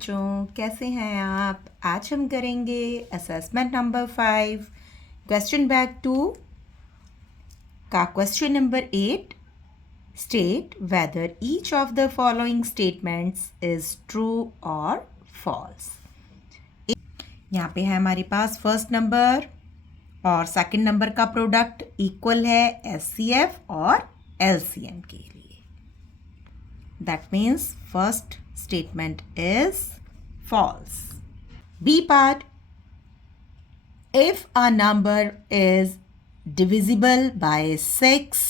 बच्चों, कैसे हैं आप? आज हम करेंगे असेसमेंट नंबर 5 क्वेश्चन बैक 2 का question number 8 state whether each of the following statements is true और फॉल्स। यहाँ पे है हमारे पास फर्स्ट नंबर और सेकंड नंबर का प्रोडक्ट इक्वल है एचसीएफ और एलसीएम के लिए। That means first statement is false. B part. If a number is divisible by 6,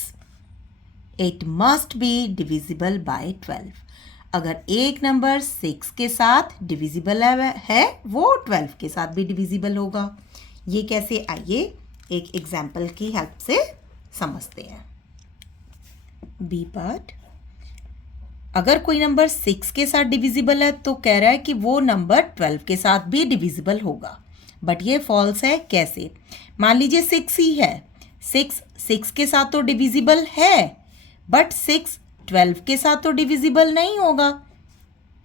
it must be divisible by 12. अगर एक नंबर 6 के साथ डिविजिबल है वो 12 के साथ भी डिविजिबल होगा। ये कैसे, आइए एक एग्जाम्पल की हेल्प से समझते हैं। B part. अगर कोई नंबर 6 के साथ डिविजिबल है तो कह रहा है कि वो नंबर 12 के साथ भी डिविजिबल होगा, बट ये फॉल्स है। कैसे? मान लीजिए 6 ही है, 6 के साथ तो डिविजिबल है, बट 6 12 के साथ तो डिविजिबल नहीं होगा,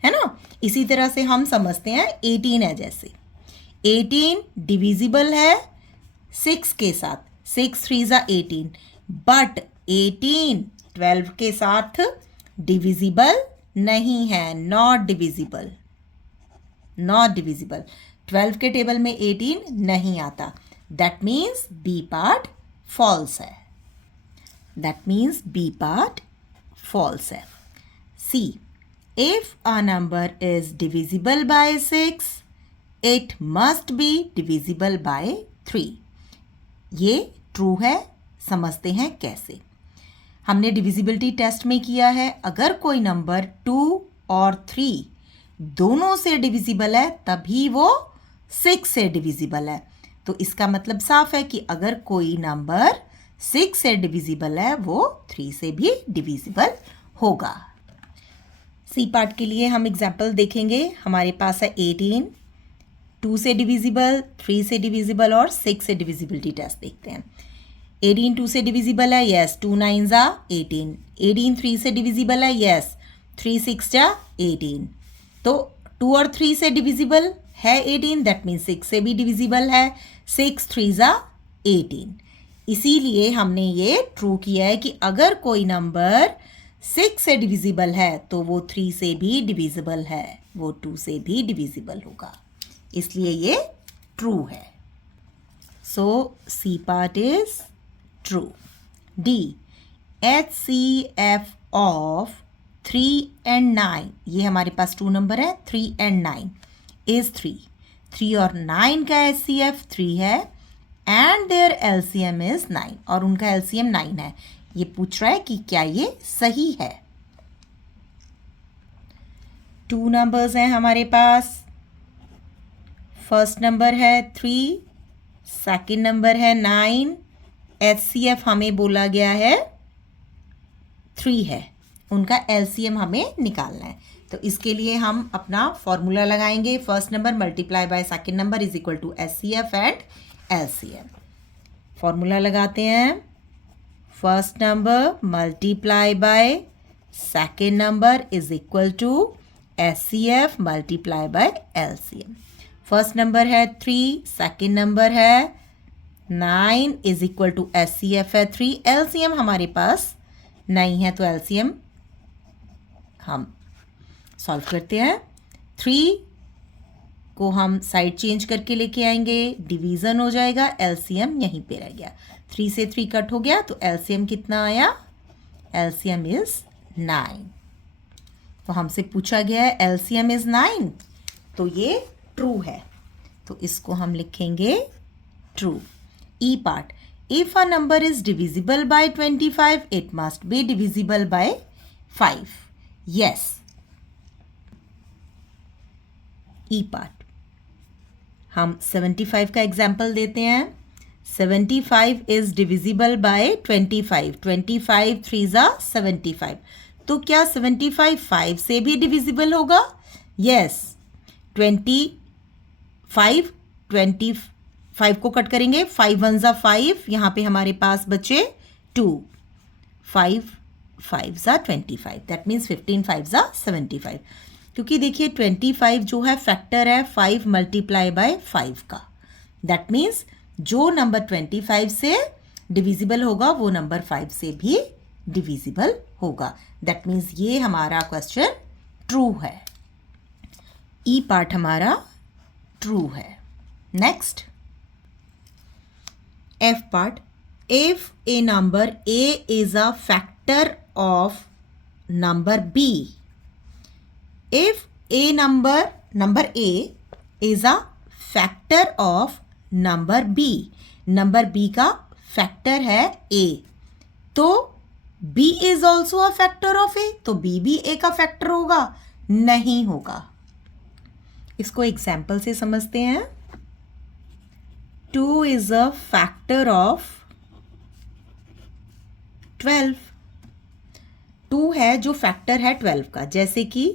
है ना। इसी तरह से हम समझते हैं 18 है, जैसे 18 डिविजिबल है 6 के साथ, 6 3 18, बट 18 12 के साथ डिविजिबल नहीं है, नॉट डिविजिबल। 12 के टेबल में 18 नहीं आता। That means B part falls है। C, if a number is divisible by 6, it must be divisible by 3। ये ट्रू है। समझते हैं कैसे। हमने डिविजिबिलिटी टेस्ट में किया है, अगर कोई नंबर 2 और 3 दोनों से डिविजिबल है तभी वो 6 से डिविजिबल है। तो इसका मतलब साफ है कि अगर कोई नंबर 6 से डिविजिबल है वो 3 से भी डिविजिबल होगा। सी पार्ट के लिए हम एग्जाम्पल देखेंगे। हमारे पास है 18, 2 से डिविजिबल, 3 से डिविजिबल और 6 से डिविजिबिलिटी टेस्ट देखते हैं। 18 2 से डिविजिबल है, यस, 2 9 जा 18। 18 3 से डिविजिबल है, यस, 3 6 जा 18। तो 2 और 3 से डिविजिबल है 18, दैट मीन्स 6 से भी डिविजिबल है, 6 3 जा 18। इसीलिए हमने ये ट्रू किया है कि अगर कोई नंबर 6 से डिविजिबल है तो वो 3 से भी डिविजिबल है, वो 2 से भी डिविजिबल होगा, इसलिए ये ट्रू है। So C part is true. D, HCF of 3 and 9, ये हमारे पास 2 नंबर है, 3 and 9 is 3। 3 और 9 का HCF 3 है and their LCM is 9, और उनका LCM 9 है। ये पूछ रहा है कि क्या ये सही है। 2 नंबर्स हैं हमारे पास। फर्स्ट नंबर है 3, सेकेंड नंबर है 9, HCF हमें बोला गया है 3 है, उनका LCM हमें निकालना है। तो इसके लिए हम अपना फॉर्मूला लगाएंगे। First number multiply by second number is equal to HCF and LCM। Formula लगाते हैं। First number multiply by second number is equal to HCF multiply by LCM। First number है 3, सेकेंड नंबर है 9 is equal to HCF है 3, LCM हमारे पास नहीं है तो LCM हम सॉल्व करते हैं। 3 को हम साइड चेंज करके लेके आएंगे, डिवीज़न हो जाएगा, LCM यहीं पे रह गया। 3 से 3 कट हो गया तो LCM कितना आया? LCM is 9। तो हमसे पूछा गया है LCM इज 9, तो ये ट्रू है, तो इसको हम लिखेंगे true. E part, if a number is divisible by 25, it must be divisible by 5. Yes. E part, हम 75 का एग्जाम्पल देते हैं। 75 is divisible by 25. 25 3 जा 75, तो क्या 75 5 से भी डिविजिबल होगा? Yes. 5 को कट करेंगे, 5 1 जा 5, यहाँ पे हमारे पास बचे 2, 5 5 जा 25, दैट मीन्स 15 5 जा 75। क्योंकि देखिए 25 जो है फैक्टर है 5 मल्टीप्लाई बाय 5 का। दैट मीन्स जो नंबर 25 से डिविजिबल होगा वो नंबर 5 से भी डिविजिबल होगा। दैट मीन्स ये हमारा क्वेश्चन ट्रू है। ई पार्ट हमारा ट्रू है। Next F part, if a number A is a factor of number B, if a number A is a factor of number B का factor है A, तो B is also a factor of A, तो B भी ए का factor होगा? नहीं होगा। इसको एग्जाम्पल से समझते हैं। 2 इज अ फैक्टर ऑफ 12। 2 है जो फैक्टर है 12 का, जैसे कि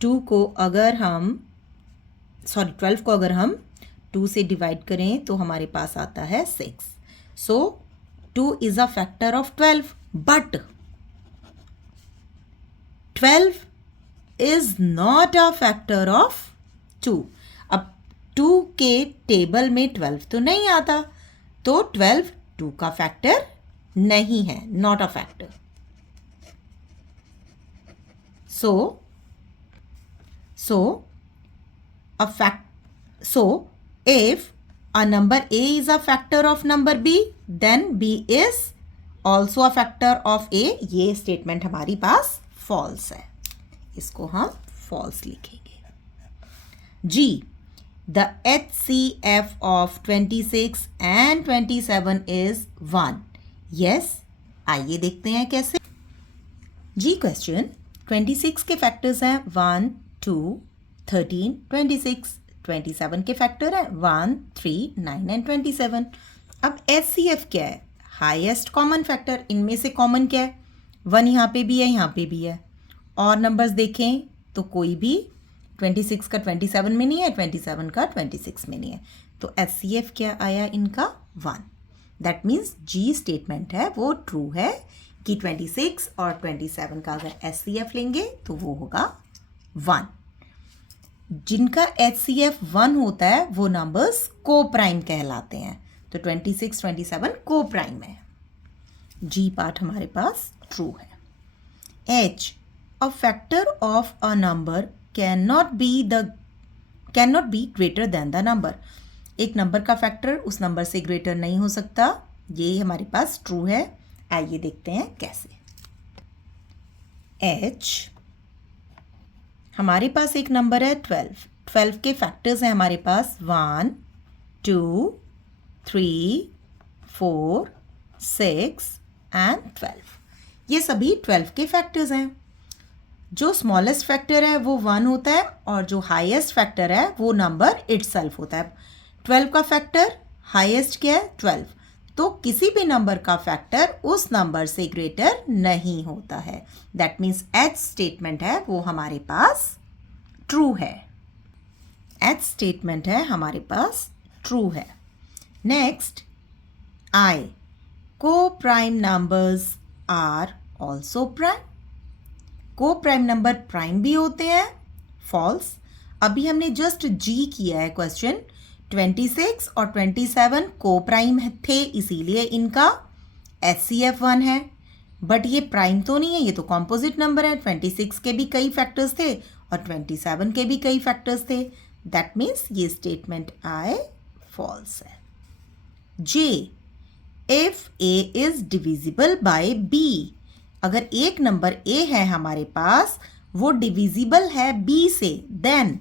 12 को अगर हम 2 से डिवाइड करें तो हमारे पास आता है 6। सो 2 is a factor of 12, but 12 is not a factor of 2। अब 2 के टेबल में 12 तो नहीं आता, तो 12 2 का फैक्टर नहीं है, not a factor. So if a number A is a factor of number B, then B is also a factor of A। ये स्टेटमेंट हमारी पास फॉल्स है, इसको हम फॉल्स लिखेंगे। G, the HCF of 26 and 27 is 1। Yes, आइए देखते हैं कैसे। जी क्वेश्चन, 26 के फैक्टर्स हैं 1, 2, 13, 26। 27 के फैक्टर है 1, 3, 9 एंड 27। अब HCF क्या है? Highest common factor. इनमें से कॉमन क्या है? 1 यहाँ पे भी है, यहाँ पे भी है। और नंबर्स देखें तो कोई भी 26 का 27 में नहीं है, 27 का 26 में नहीं है, तो HCF क्या आया इनका? 1। दैट मीन्स जी स्टेटमेंट है वो ट्रू है कि 26 और 27 का अगर HCF लेंगे तो वो होगा 1। जिनका HCF 1 होता है वो नंबर्स को प्राइम कहलाते हैं, तो 26, 27 को प्राइम है। जी पार्ट हमारे पास ट्रू है। H, a factor of a number cannot be greater than the number. एक नंबर का फैक्टर उस नंबर से ग्रेटर नहीं हो सकता, ये हमारे पास ट्रू है। आइए देखते हैं कैसे। H, हमारे पास एक नंबर है 12। 12 के फैक्टर्स हैं हमारे पास 1, 2, 3, 4, 6 एंड 12। ये सभी 12 के फैक्टर्स हैं। जो स्मॉलेस्ट फैक्टर है वो 1 होता है और जो हाईएस्ट फैक्टर है वो नंबर इटसेल्फ होता है। 12 का फैक्टर हाईएस्ट क्या है? 12। तो किसी भी नंबर का फैक्टर उस नंबर से ग्रेटर नहीं होता है। दैट मीन्स एच स्टेटमेंट है वो हमारे पास ट्रू है। एच स्टेटमेंट है हमारे पास ट्रू है। Next I, coprime numbers are also prime. Coprime number prime भी होते हैं? फॉल्स। अभी हमने जस्ट जी किया है क्वेश्चन। 26 और 27 को प्राइम थे, इसीलिए इनका HCF 1 है, बट ये प्राइम तो नहीं है, ये तो कॉम्पोजिट नंबर है। 26 के भी कई फैक्टर्स थे और 27 के भी कई फैक्टर्स थे। दैट मीन्स ये स्टेटमेंट आई फॉल्स है। J, if A is divisible by B. अगर एक नंबर ए है हमारे पास, वो डिविजिबल है बी से, then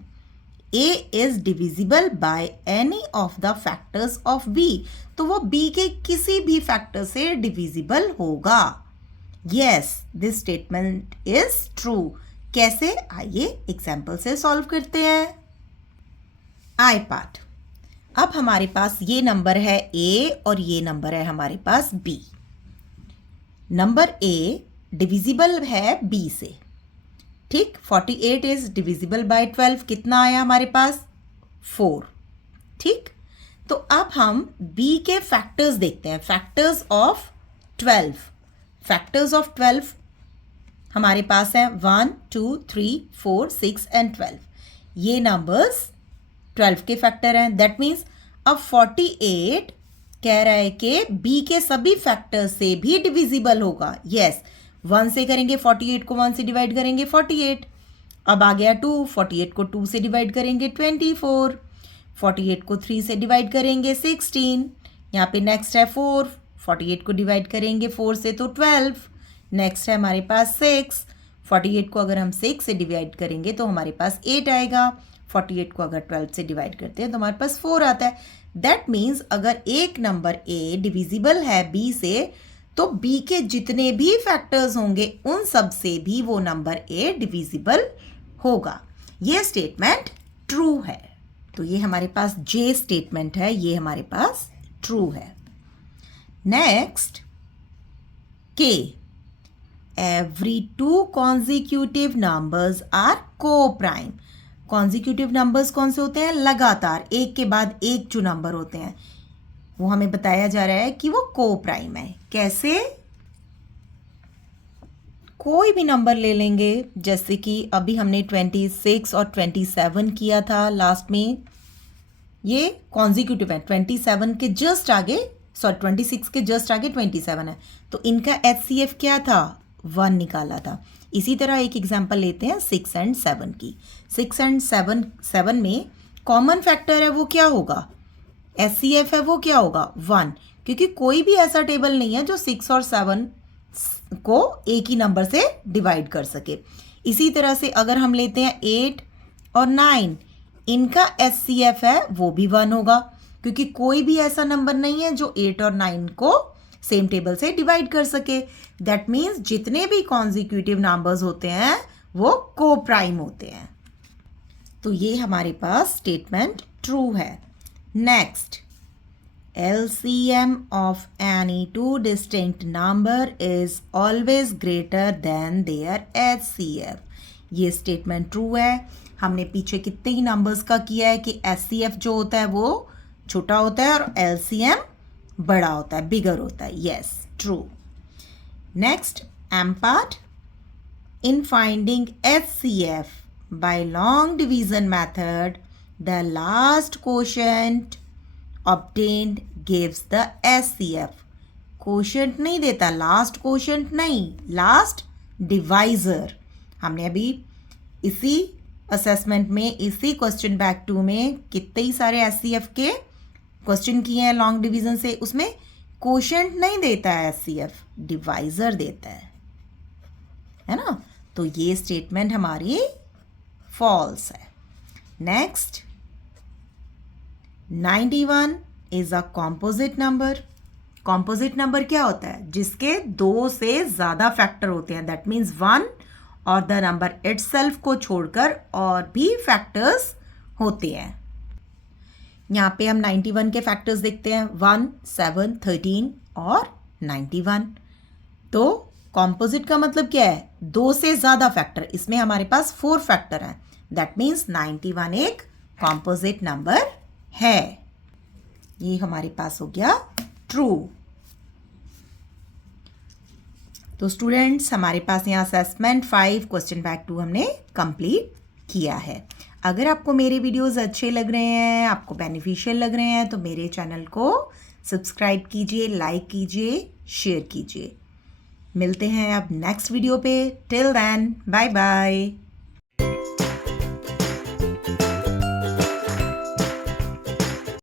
A is divisible by any of the factors of B। तो वो B के किसी भी फैक्टर से डिविजिबल होगा। Yes, this statement is true। कैसे? आइए एग्जाम्पल से सॉल्व करते हैं। I पार्ट, अब हमारे पास ये नंबर है A और ये नंबर है हमारे पास B। नंबर A डिविजिबल है B से, ठीक। 48 इज डिविजिबल बाय 12, कितना आया हमारे पास? 4, ठीक। तो अब हम B के फैक्टर्स देखते हैं। फैक्टर्स ऑफ 12, फैक्टर्स ऑफ 12 हमारे पास है 1, 2, 3, 4, 6 एंड 12। ये नंबर्स 12 के फैक्टर हैं। दैट मीन्स अब 48 कह रहा है कि बी के सभी फैक्टर से भी डिविजिबल होगा। यस, 1 से करेंगे 48 को 1 से डिवाइड करेंगे 48। अब आ गया 2, 48 को 2 से डिवाइड करेंगे 24, 48 को 3 से डिवाइड करेंगे 16। यहाँ पे नेक्स्ट है 4, 48 को डिवाइड करेंगे 4 से तो 12। नेक्स्ट है हमारे पास 6, 48 को अगर हम 6 से डिवाइड करेंगे तो हमारे पास 8 आएगा। 48 को अगर 12 से डिवाइड करते हैं तो हमारे पास 4 आता है। दैट मीन्स अगर एक नंबर ए डिविजिबल है बी से तो बी के जितने भी फैक्टर्स होंगे उन सब से भी वो नंबर ए डिविजिबल होगा। ये स्टेटमेंट ट्रू है। तो ये हमारे पास जे स्टेटमेंट है, ये हमारे पास ट्रू है। नेक्स्ट के, every 2 consecutive numbers are co-prime। Consecutive numbers कौन से होते हैं? लगातार एक के बाद एक जो नंबर होते हैं वो हमें बताया जा रहा है कि वो को प्राइम है। कैसे? कोई भी नंबर ले लेंगे, जैसे कि अभी हमने 26 और 27 किया था लास्ट में, ये कॉन्जिक्यूटिव है। 27 के जस्ट आगे 26 के जस्ट आगे 27 है, तो इनका HCF क्या था? 1 निकाला था। इसी तरह एक एग्जांपल लेते हैं 6 एंड 7 की। 6 एंड 7 में कॉमन फैक्टर है वो क्या होगा? HCF है वो क्या होगा? 1, क्योंकि कोई भी ऐसा टेबल नहीं है जो 6 और 7 को एक ही नंबर से डिवाइड कर सके। इसी तरह से अगर हम लेते हैं 8 और 9, इनका HCF है वो भी 1 होगा, क्योंकि कोई भी ऐसा नंबर नहीं है जो 8 और 9 को सेम टेबल से डिवाइड कर सके। दैट मीन्स जितने भी कॉन्जिक्यूटिव नंबर्स होते हैं वो को प्राइम होते हैं। तो ये हमारे पास स्टेटमेंट ट्रू है। Next, LCM of any 2 distinct number is always greater than their HCF। ये स्टेटमेंट ट्रू है। हमने पीछे कितने ही नंबर्स का किया है कि HCF जो होता है वो छोटा होता है और LCM बड़ा होता है, बिगर होता है। Yes, true. Next, M part, in finding HCF by long division method, the last quotient obtained gives the HCF। quotient नहीं देता, लास्ट quotient नहीं, लास्ट डिवाइजर। हमने अभी इसी असेसमेंट में, इसी क्वेश्चन बैंक 2 में कितने ही सारे HCF के क्वेश्चन किए हैं लॉन्ग डिवीजन से, उसमें क्वोशंट नहीं देता है HCF, डिवाइजर देता है ना। तो ये स्टेटमेंट हमारी फॉल्स है। Next, 91 is a composite number. Composite number क्या होता है? जिसके 2 से ज़्यादा फैक्टर होते हैं। दैट मीन्स 1 और द नंबर इटसेल्फ को छोड़कर और भी फैक्टर्स होते हैं। यहाँ पे हम 91 के फैक्टर्स देखते हैं, 1, 7, 13 और 91। तो कॉम्पोजिट का मतलब क्या है? 2 से ज़्यादा फैक्टर। इसमें हमारे पास 4 फैक्टर हैं। दैट मीन्स 91 एक कॉम्पोजिट नंबर है। ये हमारे पास हो गया ट्रू। तो स्टूडेंट्स, हमारे पास यहाँ असेसमेंट 5 क्वेश्चन बैंक 2 हमने कंप्लीट किया है। अगर आपको मेरे वीडियोस अच्छे लग रहे हैं, आपको बेनिफिशियल लग रहे हैं, तो मेरे चैनल को सब्सक्राइब कीजिए, लाइक कीजिए, शेयर कीजिए। मिलते हैं अब नेक्स्ट वीडियो पे। Till then, bye bye.